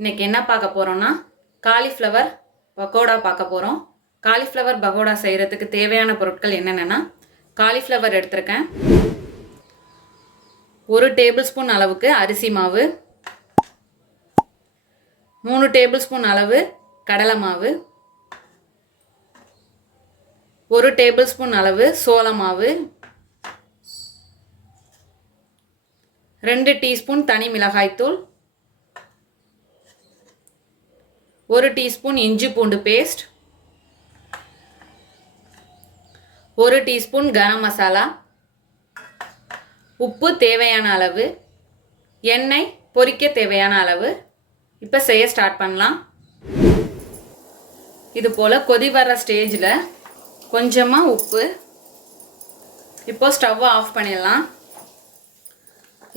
இன்றைக்கி என்ன பார்க்க போகிறோன்னா காலிஃப்ளவர் பக்கோடா பார்க்க போகிறோம். காலிஃப்ளவர் பக்கோடா செய்கிறதுக்கு தேவையான பொருட்கள் என்னென்னா, காலிஃப்ளவர் எடுத்திருக்கேன், 1 டேபிள் ஸ்பூன் அளவுக்கு அரிசி மாவு, 3 டேபிள் ஸ்பூன் அளவு கடலை மாவு, 1 டேபிள் ஸ்பூன் அளவு சோள மாவு, 2 டீஸ்பூன் தனி மிளகாய்த்தூள், 1 டீஸ்பூன் இஞ்சி பூண்டு பேஸ்ட், 1 டீஸ்பூன் கரம் மசாலா, உப்பு தேவையான அளவு, எண்ணெய் பொரிக்க தேவையான அளவு. இப்போ செய்ய ஸ்டார்ட் பண்ணலாம். இது போல் கொதி வர்ற ஸ்டேஜில் கொஞ்சமாக உப்பு. இப்போ ஸ்டவ்வை ஆஃப் பண்ணிடலாம்.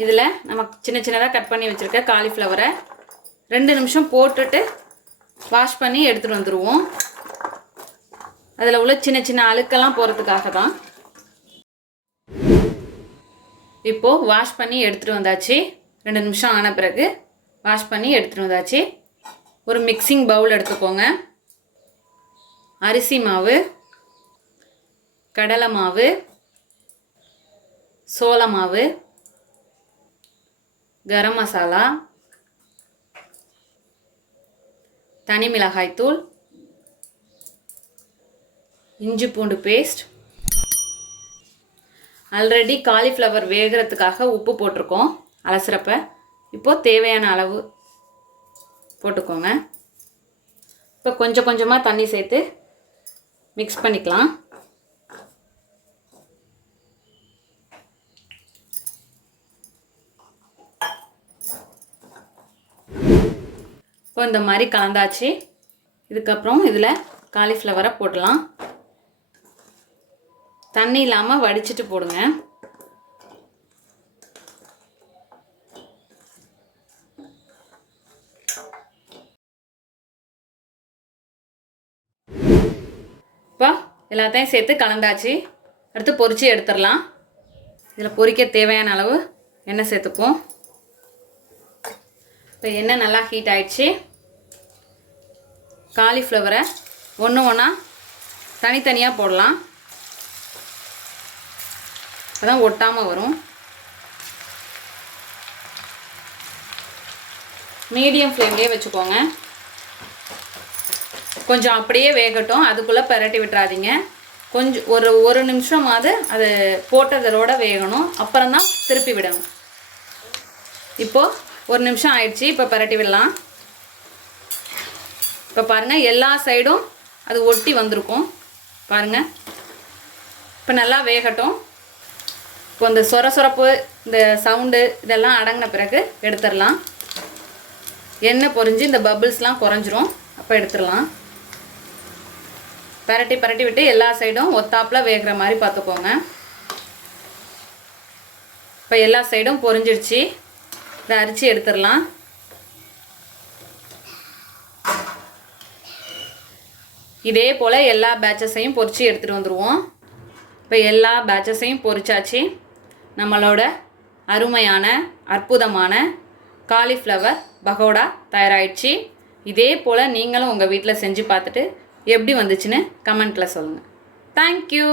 இதில் நம்ம சின்ன சின்னதாக கட் பண்ணி வச்சுருக்க காலிஃப்ளவரை 2 நிமிஷம் போட்டுட்டு வாஷ் பண்ணி எடுத்துகிட்டு வந்துடுவோம். அதில் உள்ள சின்ன சின்ன அழுக்கெல்லாம் போகிறதுக்காக தான். இப்போது வாஷ் பண்ணி எடுத்துகிட்டு வந்தாச்சு. 2 நிமிஷம் ஆன பிறகு வாஷ் பண்ணி எடுத்துகிட்டு வந்தாச்சு. ஒரு மிக்சிங் பவுல் எடுத்துக்கோங்க. அரிசி மாவு, கடலை மாவு, சோள மாவு, கரம் மசாலா, தனி மிளகாய்த்தூள், இஞ்சி பூண்டு பேஸ்ட். ஆல்ரெடி காலிஃப்ளவர் வேகிறதுக்காக உப்பு போட்டிருக்கோம் அலசுறப்ப. இப்போது தேவையான அளவு போட்டுக்கோங்க. இப்போ கொஞ்சம் கொஞ்சமாக தண்ணி சேர்த்து மிக்ஸ் பண்ணிக்கலாம். இப்போ இந்த மாதிரி கலந்தாச்சு. இதுக்கப்புறம் இதில் காலிஃப்ளவரை போடலாம். தண்ணி இல்லாமல் வடிச்சிட்டு போடுங்க. இப்போ எல்லாத்தையும் சேர்த்து கலந்தாச்சு. அடுத்து பொரிச்சு எடுத்துடலாம். இதில் பொரிக்க தேவையான அளவு எண்ணெய் சேர்த்துப்போம். இப்போ எண்ணெய் நல்லா ஹீட் ஆயிடுச்சு. காலிஃப்ளவரை ஒன்று ஒன்றா தனித்தனியாக போடலாம். அதான் ஒட்டாமல் வரும். மீடியம் ஃப்ளேம்லேயே வச்சுக்கோங்க. கொஞ்சம் அப்படியே வேகட்டும். அதுக்குள்ளே பரட்டி விட்டுறாதீங்க. கொஞ்சம் ஒரு நிமிஷமாவது அது போட்டதோட வேகணும். அப்புறம் தான் திருப்பி விடணும். இப்போது 1 நிமிஷம் ஆயிடுச்சு. இப்போ பரட்டி விடலாம். இப்போ பாருங்கள், எல்லா சைடும் அது ஒட்டி வந்திருக்கும் பாருங்கள். இப்போ நல்லா வேகட்டும். இப்போ இந்த சொரப்பு, இந்த சவுண்டு இதெல்லாம் அடங்கின பிறகு எடுத்துடலாம். எண்ணெய் பொரிஞ்சு இந்த பபிள்ஸ்லாம் குறைஞ்சிரும். அப்போ எடுத்துடலாம். பரட்டி பரட்டி விட்டு எல்லா சைடும் ஒத்தாப்பில் வேகிற மாதிரி பார்த்துக்கோங்க. இப்போ எல்லா சைடும் பொரிஞ்சிடுச்சு. இதை அரிச்சு எடுத்துடலாம். இதே போல் எல்லா பேட்சஸையும் பொரித்து எடுத்துகிட்டு வந்துடுவோம். இப்போ எல்லா பேட்சஸையும் பொரிச்சாச்சு. நம்மளோட அருமையான அற்புதமான காலிஃப்ளவர் பகோடா தயாராகிடுச்சு. இதே போல் நீங்களும் உங்கள் வீட்டில் செஞ்சு பார்த்துட்டு எப்படி வந்துச்சுன்னு கமெண்ட்டில் சொல்லுங்கள். தேங்க்யூ.